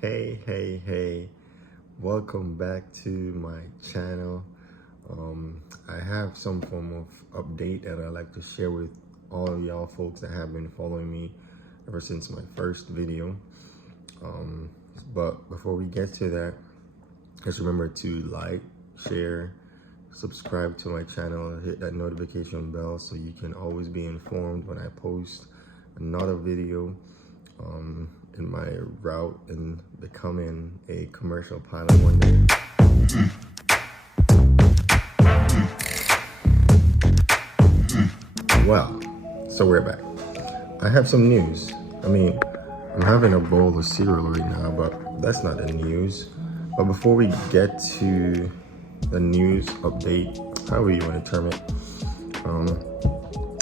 Hey, welcome back to my channel. I have some form of update that I'd like to share with all of y'all folks that have been following me ever since my first video. But before we get to that, just remember to like, share, subscribe to my channel, hit that notification bell so you can always be informed when I post another video in my route in becoming a commercial pilot one day. Well, so we're back. I have some news. I'm having a bowl of cereal right now, but that's not the news. But before we get to the news update, however you want to term it,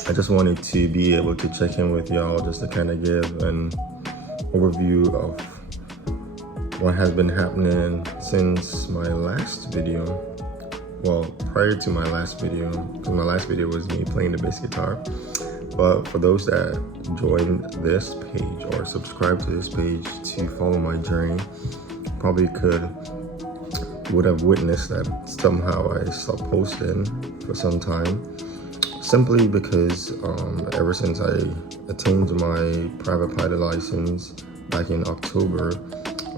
I just wanted to be able to check in with y'all just to kind of give an overview of what has been happening since my last video. Well, prior to my last video, because my last video was me playing the bass guitar. But for those that joined this page or subscribe to this page to follow my journey, probably would have witnessed that somehow I stopped posting for some time, simply because ever since I attained my private pilot license back in October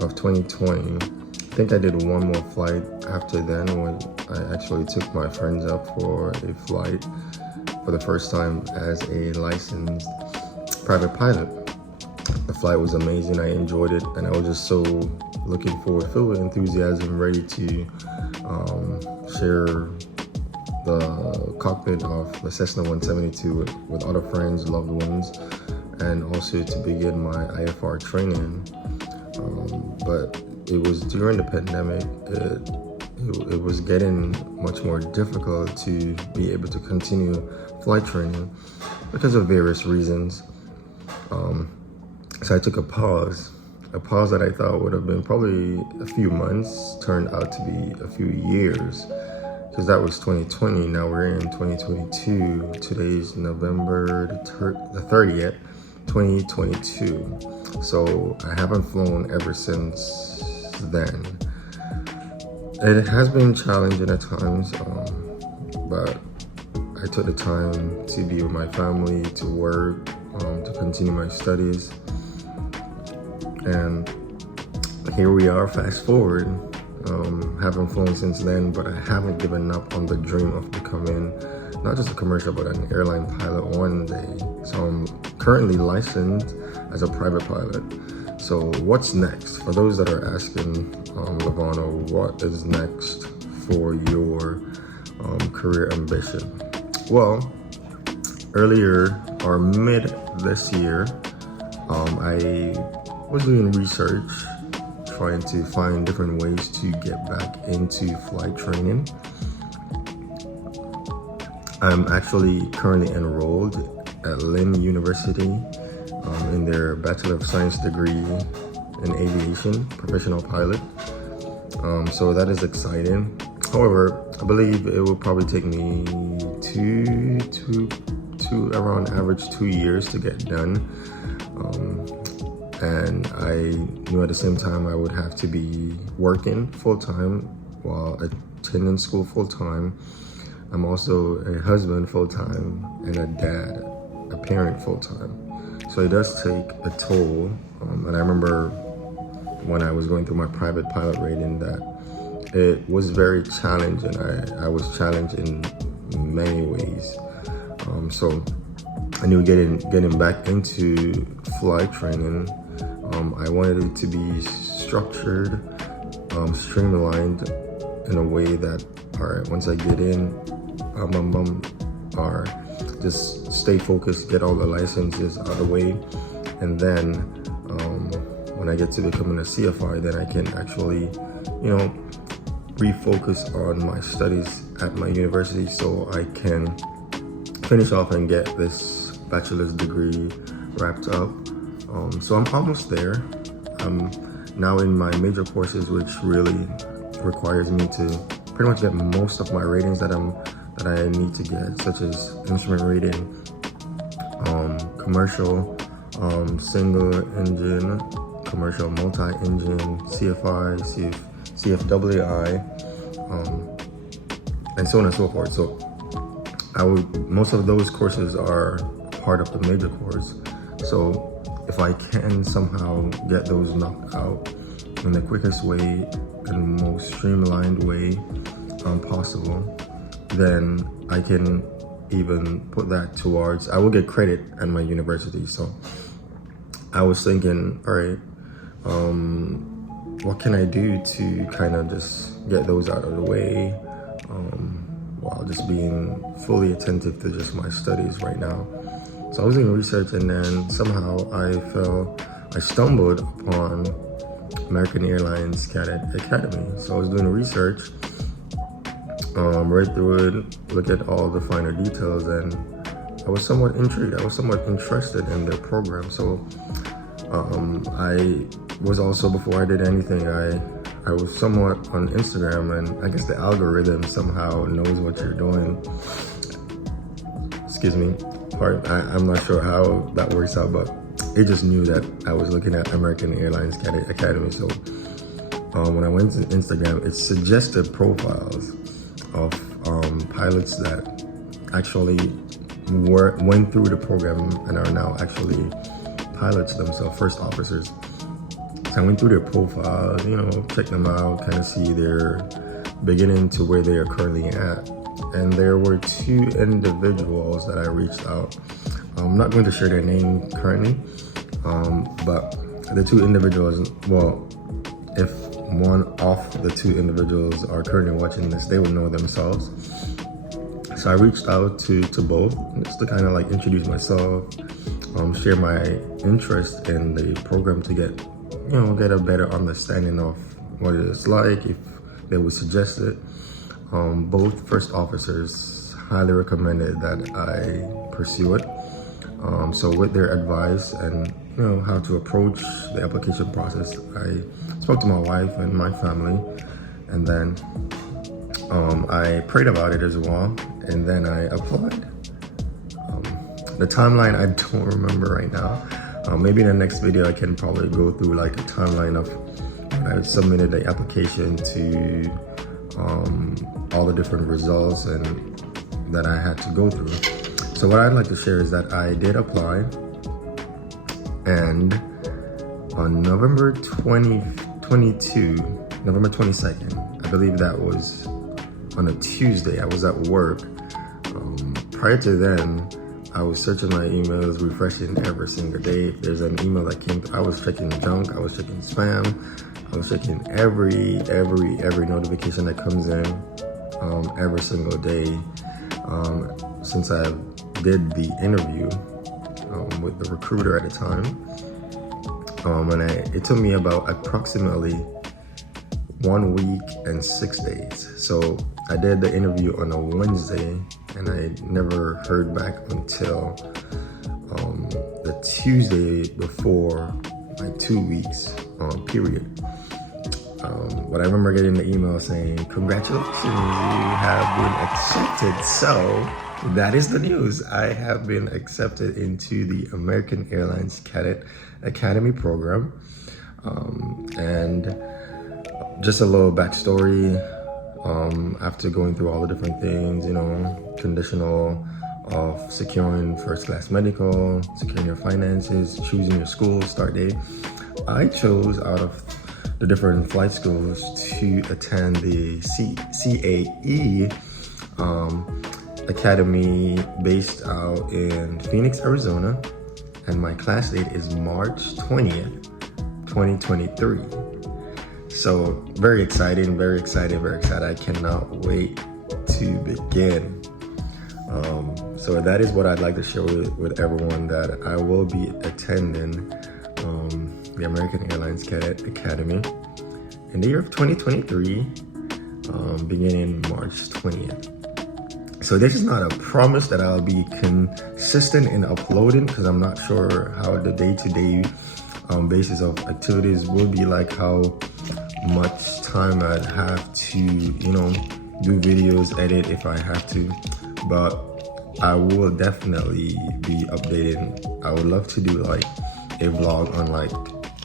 of 2020, I think I did one more flight after then when I actually took my friends up for a flight for the first time as a licensed private pilot. The flight was amazing, I enjoyed it, and I was just so looking forward, filled with enthusiasm, ready to share the cockpit of the Cessna 172 with other friends, loved ones, and also to begin my IFR training. But it was during the pandemic, it was getting much more difficult to be able to continue flight training because of various reasons. So I took a pause that I thought would have been probably a few months, turned out to be a few years, because that was 2020. Now we're in 2022. Today's November the 30th, 2022. So I haven't flown ever since then. It has been challenging at times, but I took the time to be with my family, to work, to continue my studies. And here we are, fast forward. Haven't flown since then, but I haven't given up on the dream of becoming not just a commercial, but an airline pilot one day. So I'm currently licensed as a private pilot. So what's next? For those that are asking, Lavano, what is next for your career ambition? Well, earlier or mid this year, I was doing research, trying to find different ways to get back into flight training. I'm actually currently enrolled at Lynn University in their Bachelor of Science degree in aviation, professional pilot. So that is exciting. However, I believe it will probably take me around average 2 years to get done. And I knew at the same time I would have to be working full-time while attending school full-time. I'm also a husband full-time and a dad, a parent full-time. So it does take a toll. And I remember when I was going through my private pilot rating that it was very challenging. I was challenged in many ways. So I knew getting back into flight training, I wanted it to be structured, streamlined in a way that, all right, once I get in, or just stay focused, get all the licenses out of the way, and then when I get to becoming a CFI, then I can actually, refocus on my studies at my university so I can finish off and get this bachelor's degree wrapped up. So I'm almost there. I'm now in my major courses, which really requires me to pretty much get most of my ratings that I need to get, such as instrument rating, commercial, single engine, commercial multi-engine, CFI, CFWI, and so on and so forth. So most of those courses are part of the major course. So if I can somehow get those knocked out in the quickest way and most streamlined way possible, then I can even put that towards, I will get credit at my university. So I was thinking, all right, what can I do to kind of just get those out of the way while just being fully attentive to just my studies right now. So I was doing research, and then somehow I stumbled upon American Airlines Cadet Academy. So I was doing research, read through it, looked at all the finer details, and I was somewhat intrigued. I was somewhat interested in their program. So I was also, before I did anything, I was somewhat on Instagram, and I guess the algorithm somehow knows what you're doing. Excuse me. I'm not sure how that works out, but it just knew that I was looking at American Airlines Cadet Academy. So when I went to Instagram, it suggested profiles of pilots that actually went through the program and are now actually pilots themselves, first officers. So I went through their profiles, checked them out, kind of see their beginning to where they are currently at. And there were two individuals that I reached out. I'm not going to share their name currently, but the two individuals, well, if one of the two individuals are currently watching this, they would know themselves. So I reached out to both just to kind of like introduce myself, share my interest in the program to get a better understanding of what it is like, if they would suggest it. Both first officers highly recommended that I pursue it. So with their advice and how to approach the application process, I spoke to my wife and my family, and then I prayed about it as well, and then I applied. The timeline I don't remember right now. Maybe in the next video I can probably go through like a timeline of when I submitted the application to all the different results and that I had to go through. So what I'd like to share is that I did apply, and on November 22nd, I believe that was on a Tuesday, I was at work. Prior to then, I was searching my emails, refreshing every single day. If there's an email that came through, I was checking junk, I was checking spam, I was checking every notification that comes in every single day since I did the interview with the recruiter at the time. And it took me about approximately 1 week and 6 days. So I did the interview on a Wednesday, and I never heard back until the Tuesday before my 2 weeks period. But I remember getting the email saying, congratulations, you have been accepted. So that is the news. I have been accepted into the American Airlines Cadet Academy program. And just a little backstory, after going through all the different things, conditional of securing first class medical, securing your finances, choosing your school start date, I chose out of the different flight schools to attend the CAE Academy based out in Phoenix, Arizona, and my class date is March 20th, 2023. So very exciting, very excited, very excited. I cannot wait to begin. So that is what I'd like to share with everyone, that I will be attending the American Airlines Cadet Academy in the year of 2023, beginning March 20th. So this is not a promise that I'll be consistent in uploading, because I'm not sure how the day-to-day basis of activities will be like, how much time I'd have to, do videos, edit if I have to, but I will definitely be updating. I would love to do like a vlog on like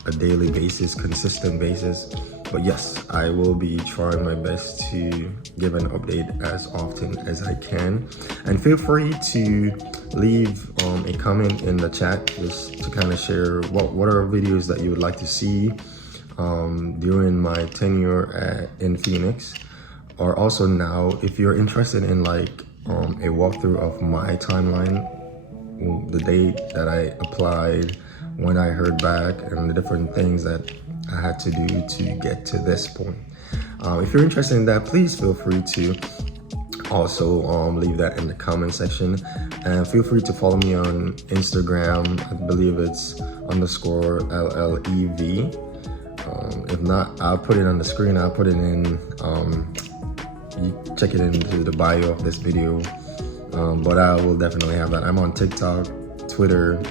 a daily basis, consistent basis. But yes, I will be trying my best to give an update as often as I can. And feel free to leave a comment in the chat just to kind of share what are videos that you would like to see during my tenure in Phoenix, or also now if you're interested in like a walkthrough of my timeline, the date that I applied, when I heard back, and the different things that I had to do to get to this point. If you're interested in that, please feel free to also leave that in the comment section, and feel free to follow me on Instagram. I believe it's _LLEV. If not, I'll put it on the screen. I'll put it in, you check it into the bio of this video. But I will definitely have that. I'm on TikTok, Twitter,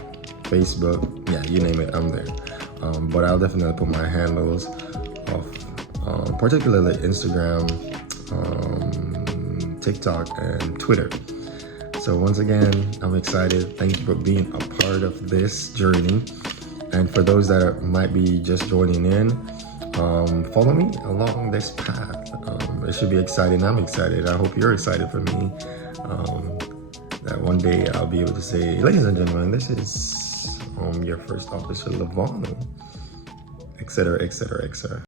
Facebook, yeah, you name it, I'm there. But I'll definitely put my handles of particularly Instagram, TikTok, and Twitter. So once again, I'm excited. Thank you for being a part of this journey. And for those that might be just joining in, follow me along this path. It should be exciting. I'm excited. I hope you're excited for me. That one day I'll be able to say, ladies and gentlemen, this is your first officer, Lavano, etc., etc., etc.